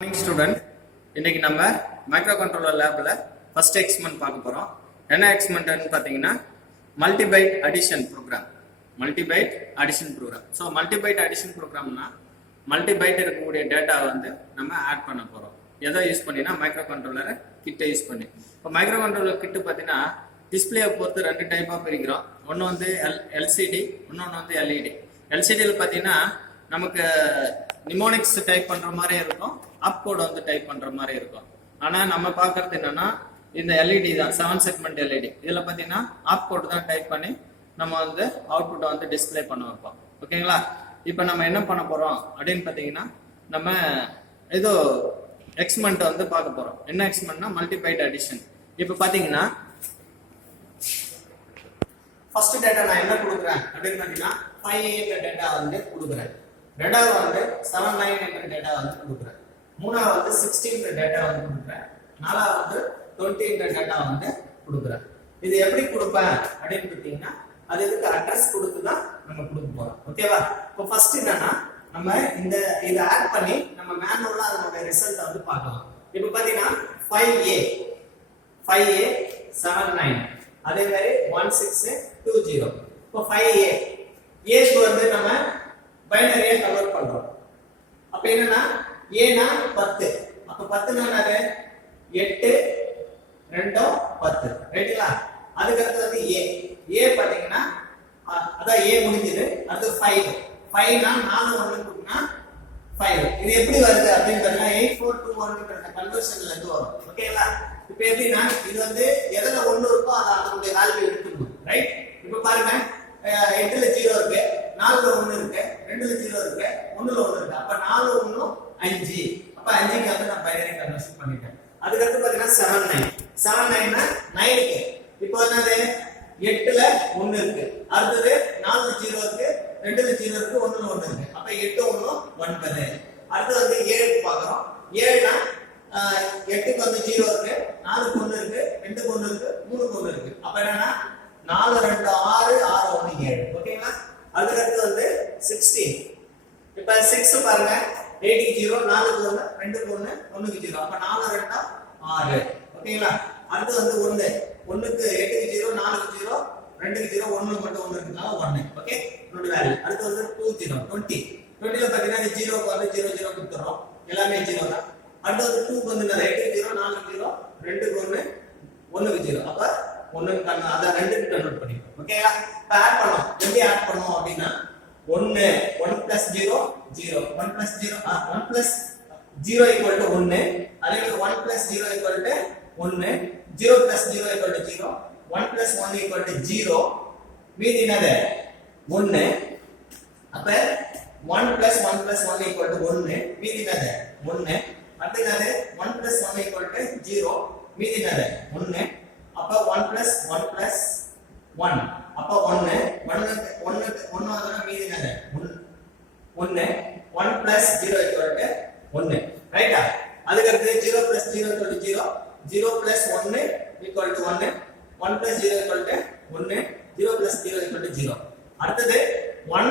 Morning student, இன்னைக்கு நம்ம micro controller லேப்ல ஃபர்ஸ்ட் எக்ஸ்பெரிமெண்ட் பார்க்க போறோம். என்ன எக்ஸ்பெரிமெண்ட்னு பார்த்தீங்கன்னா மல்டிபைட் அடிஷன் ப்ரோக்ராம். ஸோ மல்டிபைட் அடிஷன் ப்ரோக்ராம்னா மல்டிபைட் இருக்கக்கூடிய டேட்டா வந்து நம்ம ஆட் பண்ண போறோம். எதை யூஸ் பண்ணினா மைக்ரோ கண்ட்ரோலரை கிட்ட யூஸ் பண்ணி. இப்போ மைக்ரோ கண்ட்ரோலர் கிட்ட பார்த்தீங்கன்னா டிஸ்பிளேயை பொறுத்து ரெண்டு டைப்பாக பிரிக்கிறோம். ஒன்று வந்து எல்சிடி, இன்னொன்று வந்து எல்இடி. எல்சிடியில் பார்த்தீங்கன்னா நமக்கு நிமோனிக்ஸ் டைப் பண்ற மாதிரி இருக்கும், அப் கோட் வந்து டைப் பண்ற மாதிரி இருக்கும். ஆனா நம்ம பாக்குறது என்னன்னா இந்த எல்இடி தான், 7 செக்மெண்ட் எல்இடி. இதுல பாத்தீங்கன்னா அப் கோட் தான் டைப் பண்ணி நம்ம வந்து அவுட்புட்டை வந்து டிஸ்பிளே பண்ண வைப்போம். ஓகேங்களா? இப்போ நம்ம என்ன பண்ண போறோம் அப்படின்னு பாத்தீங்கன்னா நம்ம ஏதோ எக்ஸ்பெரிமெண்ட் வந்து பார்க்க போறோம். என்ன எக்ஸ்பெரிமெண்ட்னா மல்டிபைட் அடிஷன். இப்போ பாத்தீங்கன்னா ஃபர்ஸ்ட் டேட்டா நான் என்ன கொடுக்குறேன் அப்படின்னு பாத்தீங்கன்னா 5A என்ற டேட்டா வந்து கொடுக்குறேன். ரெண்டாவது வந்து 79 என்ற டேட்டா வந்து கொடுக்குறேன். மூணாவது வந்து 16 என்ற டேட்டா வந்து கொடுக்குறேன். நாலாவது வந்து 20 என்ற டேட்டா வந்து கொடுக்குறேன். இது எப்படி கொடுப்பேன் அப்படின்னு பார்த்தீங்கன்னா அது இதுக்கு அட்ரஸ் கொடுத்து தான் நம்ம கொடுக்க போறோம். ஓகேவா? இப்போ ஃபர்ஸ்ட் என்னன்னா நம்ம இதை ஆட் பண்ணி நம்ம மேனுவலா அதோட ரிசல்ட் வந்து பார்க்கலாம். இப்போ பாத்தீங்கன்னா 5A 79 அதே மாதிரி 1620. இப்போ 5A ஏக்கு வந்து நம்ம பைனரியா கன்வெர்ட் பண்றோம். அப்ப என்னன்னா ஏனா 10, அப்ப 10 என்னது 8 2 10. ரைட்டுங்களா? அதுக்கு அடுத்து வந்து ஏ பாத்தீங்கன்னா அதான் ஏ முடிஞ்சது. அடுத்து 5 னா 4 1 கூட்டினா 5. இது எப்படி வருது அப்படின்னு பார்த்தா 8421 கன்வர்ஷன்ல இருந்து வரும். ஓகேங்களா? இப்போ எப்படின்னா இது வந்து எதுல 1 இருக்கோ அதனுடைய வேல்யூ எடுத்துக்கணும். ரைட்? இப்போ பாருங்க 8ல 0 இருக்கு, 4ல 1 இருக்கு, 2ல 0 இருக்கு, 1ல 1 இருக்கு. அப்ப 4 1 5. அப்ப 5க்கு வந்து நான் பைனரி கன்வர்ஷன் பண்ணிட்டேன். அதுக்கு அடுத்து பாத்தீங்கன்னா 79 னா 9க்கு. இப்போ என்னது 8ல 1 இருக்கு, அடுத்தது 4ல 0 இருக்கு, 2ல 0 இருக்கு, 1ல 1 இருக்கு. அப்ப 8 1 9. அடுத்து வந்து 7க்கு பார்க்கறோம். 7னா 8க்கு வந்து 0 இருக்கு, 4க்கு 1 இருக்கு, 2க்கு 1 இருக்கு, 3க்கு 1 இருக்கு. அப்ப என்னன்னா 4 2 6 6 1 7. ஓகேங்களா? அதுக்கு அடுத்து வந்து 16. இப்ப 6 பாருங்க 8க்கு 0, 4க்கு 1, 2க்கு 1, 1க்கு 0. அப்ப 4 2 6. ஓகேங்களா? அடுத்து வந்து 1 1க்கு 8க்கு 0, 4க்கு 0, 2க்கு 0, 1க்கு மட்டும் 1 இருக்குனால 1. ஓகே? இதோட வேல்யூ. அடுத்து வந்து 20 20ல பாத்தீங்கன்னா இந்த 0க்கு வந்து 0 0 கொடுத்துறோம். எல்லாமே 0 தான். அடுத்து வந்து 2க்கு வந்து 8க்கு 0, 4க்கு 0, 2க்கு 1, 1க்கு 0. அப்ப 1க்கு அத 2க்கு கன்வெர்ட் பண்ணிட்டோம். ஓகேங்களா? இப்ப ஆட் பண்ணோம். எப்படி ஆட் பண்ணோம் அப்படினா 1 1 + 0 0 1 + 0 1 + 0 = 1. அதே மாதிரி 1 + 0 = 1, 0 + 0 = 0, 1 + 1 = 0. மீதி என்னது 1. அப்ப 1 + 1 + 1 = 1. மீதி என்னது 1. அடுத்து என்னது 1 + 1 = 0. மீதி என்னது 1. அப்ப 1 + 1 + 1. அப்ப 1 வந்தா மீதி என்னது 1 1 + 0 = 1. ரைட்டா? அதுக்கு அடுத்து 0 + 0 = 0, 0 + 1 = 1, 1 + 0 = 1, 0 + 0 = 0. அடுத்து 1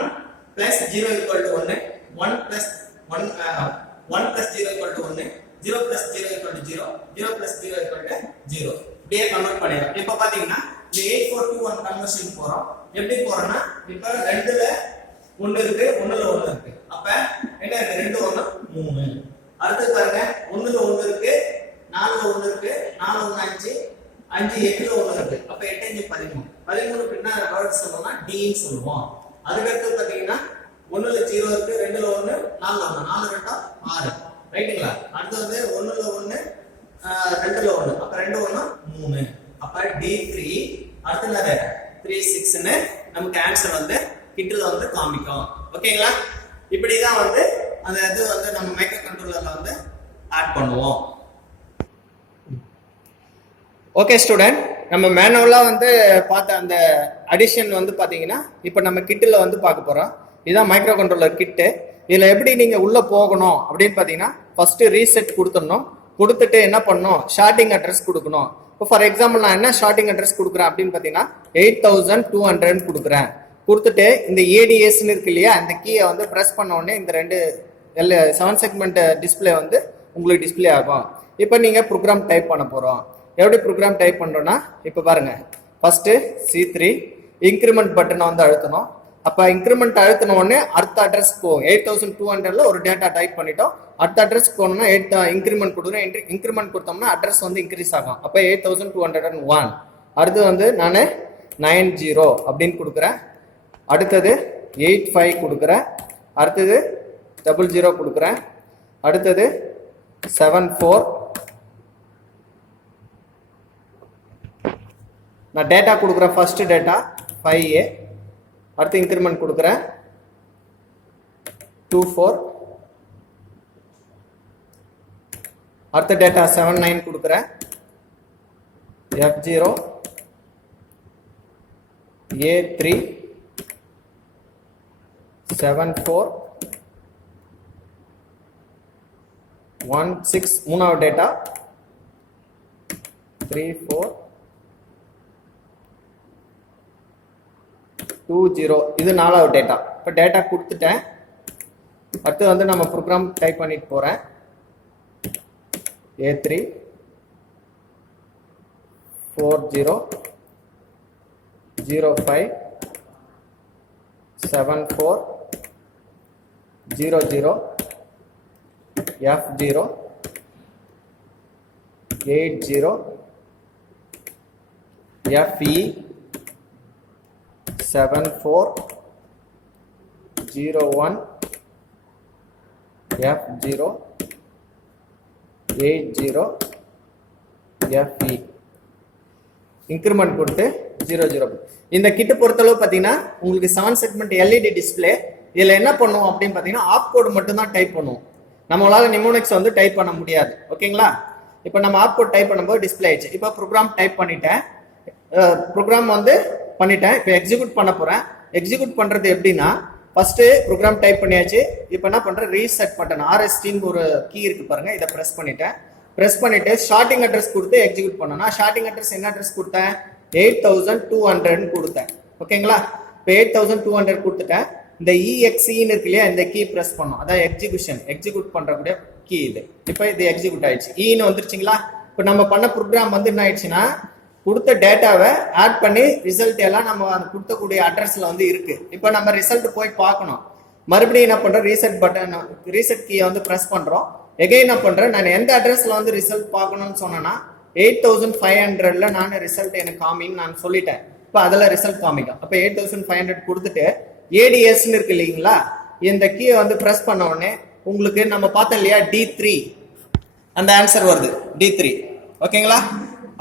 + 0 = 1, 1 + 1 1 + 0 = 1, 0 + 0 = 0, 0 + 0 = 0. இப்படியே கன்வெர்ட் பண்ணிடலாம். இப்போ பாத்தீங்கன்னா இந்த 8421 கன்வர்ஷன் போறோம். எப்படி போறோம்னா இப்போ 2ல 1 இருக்கு, 1ல 1 இருக்கு. அப்ப என்ன இருக்கு 2 1 3. அடுத்து பாருங்க 1ல 1 இருக்கு, 4ல 1 இருக்கு, 4 1 5, 5 8ல 1 இருக்கு. அப்ப 8 5 13. 13 பின்னா வேர்ட் சொல்றோம்னா d ன்னு சொல்லுவோம். அதுக்கு அடுத்து பாத்தீங்கன்னா 1ல 0 இருக்கு, 2ல 1, 4ல 1, 4 2 6. ரைட்டுங்களா? அடுத்து வந்து 1ல 1, 2ல 1. அப்ப 2 1 3. அப்ப D3. அடுத்து என்னது 3 6 ன்னு நமக்கு ஆன்சர் வந்து கிட்ல வந்து காமிக்கும். ஓகேங்களா? இப்படிதான் வந்து அந்த இது வந்து நம்ம மைக்ரோ கண்ட்ரோலர்ல வந்து ஆட் பண்ணுவோம். ஓகே ஸ்டூடெண்ட், நம்ம மேனுவலா வந்து பார்த்த அந்த அடிஷன் வந்து பாத்தீங்கன்னா இப்போ நம்ம கிட்ல வந்து பார்க்க போறோம். இதுதான் மைக்ரோ கண்ட்ரோலர் கிட்டு. இதுல எப்படி நீங்க உள்ள போகணும் அப்படின்னு பாத்தீங்கன்னா ஃபர்ஸ்ட் ரீசெட் கொடுத்துடணும். கொடுத்துட்டு என்ன பண்ணணும், ஷார்ட்டிங் அட்ரஸ் கொடுக்கணும். இப்போ ஃபார் எக்ஸாம்பிள் நான் என்ன ஷார்ட்டிங் அட்ரஸ் கொடுக்குறேன் அப்படின்னு பார்த்தீங்கன்னா 8200 கொடுக்குறேன். கொடுத்துட்டு இந்த ஏடிஎஸ்ன்னு இருக்கு இல்லையா, இந்த கீயை வந்து ப்ரெஸ் பண்ண உடனே இந்த 7 செக்மெண்ட் டிஸ்பிளே வந்து உங்களுக்கு டிஸ்பிளே ஆகும். இப்போ நீங்க ப்ரோக்ராம் டைப் பண்ண போறோம். எப்படி ப்ரோக்ராம் டைப் பண்றோம்னா இப்போ பாருங்க, ஃபர்ஸ்ட் C3 இன்க்ரிமெண்ட் பட்டனை வந்து அழுத்தணும். அப்ப இன்க்ரிமெண்ட் அழுத்தின உடனே அடுத்த அட்ரஸ் போகும். 8200ல ஒரு டேட்டா டைப் பண்ணிட்டோம். அடுத்த அட்ரஸ் போகணும்னா இன்க்ரிமெண்ட் கொடுக்குறேன். இன்க்ரிமெண்ட் கொடுத்தோம்னா அட்ரஸ் வந்து இன்க்ரீஸ் ஆகும். அப்ப 8201. அடுத்து வந்து நான் 90 அப்படின்னு கொடுக்குறேன். அடுத்தது 85 கொடுக்குறேன். அடுத்தது 00 கொடுக்குறேன். அடுத்தது 74. நான் டேட்டா கொடுக்குறேன். First data 5A. அடுத்து இன்க்ரிமெண்ட் கொடுக்குறேன் 24. அடுத்த டேட்டா 79 கொடுக்குறேன். F0 A3 74 16 மூணாவது டேட்டா 34 20. இது நாலாவது டேட்டா. இப்போ டேட்டா கொடுத்துட்டேன். அடுத்து வந்து நம்ம ப்ரோக்ராம் டைப் பண்ணிட்டு போறேன். A3 40 05 74 00 F0 80 FE 74 01 F0 80 FE increment கொடுத்து 00. இந்த கிட்ட பொறுத்தளவு பார்த்தீங்கன்னா உங்களுக்கு 7 செக்மெண்ட் எல்இடி டிஸ்பிளே. இதுல என்ன பண்ணுவோம் அப்படின்னு பார்த்தீங்கன்னா ஆப் கோட் மட்டும் தான் டைப் பண்ணுவோம். நம்மளால நிமோனிக்ஸ் வந்து டைப் பண்ண முடியாது. ஓகேங்களா? இப்போ நம்ம ஆப் கோட் டைப் பண்ணும்போது டிஸ்பிளே ஆயிடுச்சு. இப்போ ப்ரோக்ராம் டைப் பண்ணிட்டேன். ப்ரோக்ராம் வந்து பண்ணிட்டேன். இப்போ எக்ஸிக்யூட் பண்ண போறேன். எக்ஸிக்யூட் பண்றது எப்படின்னா ஃபர்ஸ்ட் ப்ரோக்ராம் டைப் பண்ணியாச்சு. இப்போ என்ன பண்றேன், ரீசெட் பட்டன் RSTன்னு ஒரு கீ இருக்கு பாருங்க, இதை பிரஸ் பண்ணிட்டேன். பிரஸ் பண்ணிட்டு ஸ்டார்டிங் அட்ரஸ் கொடுத்து எக்ஸிக்யூட் பண்ணனா ஸ்டார்டிங் அட்ரஸ் என்ன அட்ரஸ் கொடுத்தேன், 8200 கொடுத்தேன். ஓகேங்களா? இப்போ 8200 கொடுத்துட்டேன். இந்த EXEன்னு இருக்கு இல்லையா, இந்த கீ பிரஸ் பண்ணோம், அதான் எக்ஸிக்யூஷன் எக்ஸிக்யூட் பண்றக்கூடிய கீ இது. இப்போ இது எக்ஸிக்யூட் ஆயிடுச்சு. ஈன்னு வந்துருச்சுங்களா? இப்போ நம்ம பண்ண ப்ரோக்ராம் வந்து என்ன ஆயிடுச்சுன்னா கொடுத்த டேட்டாவை ஆட் பண்ணி ரிசல்ட் எல்லாம் நம்ம கொடுத்தக்கூடிய அட்ரஸ்ல வந்து இருக்கு. இப்போ நம்ம ரிசல்ட் போய் பார்க்கணும். மறுபடியும் என்ன பண்றோம், ரீசெட் பட்டன் ரீசெட் கீயை வந்து பிரஸ் பண்றோம். எகைன் என்ன பண்றேன், நான் எந்த அட்ரஸ்ல வந்து ரிசல்ட் பார்க்கணும்னு சொன்னேன்னா 8500ல நான் ரிசல்ட் எனக்கு காமின்னு நான் சொல்லிட்டேன். இப்போ அதில் ரிசல்ட் காமிக்கும். அப்போ 8500 கொடுத்துட்டு ADSன்னு இருக்கு இல்லைங்களா, இந்த கீயை வந்து பிரஸ் பண்ண உடனே உங்களுக்கு நம்ம பார்த்தோம் இல்லையா D3 அந்த ஆன்சர் வருது D3. ஓகேங்களா?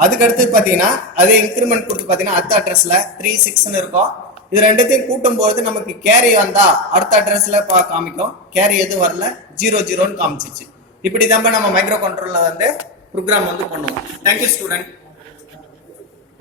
அதுக்கு அடுத்து பார்த்தீங்கன்னா அதே இன்க்ரிமெண்ட் கொடுத்து பார்த்தீங்கன்னா அடுத்த அட்ரஸ்ல 36ன்னு இருக்கும். இது ரெண்டுத்தையும் கூட்டும் போது நமக்கு கேரி வந்தா அடுத்த அட்ரஸ்ல காமிக்கும். கேரி எதுவும் வரல, 00ன்னு காமிச்சிச்சு. இப்படி தான் நம்ம மைக்ரோ கண்ட்ரோல்ல வந்து ப்ரோக்ராம் வந்து பண்ணுவோம். Thank you student.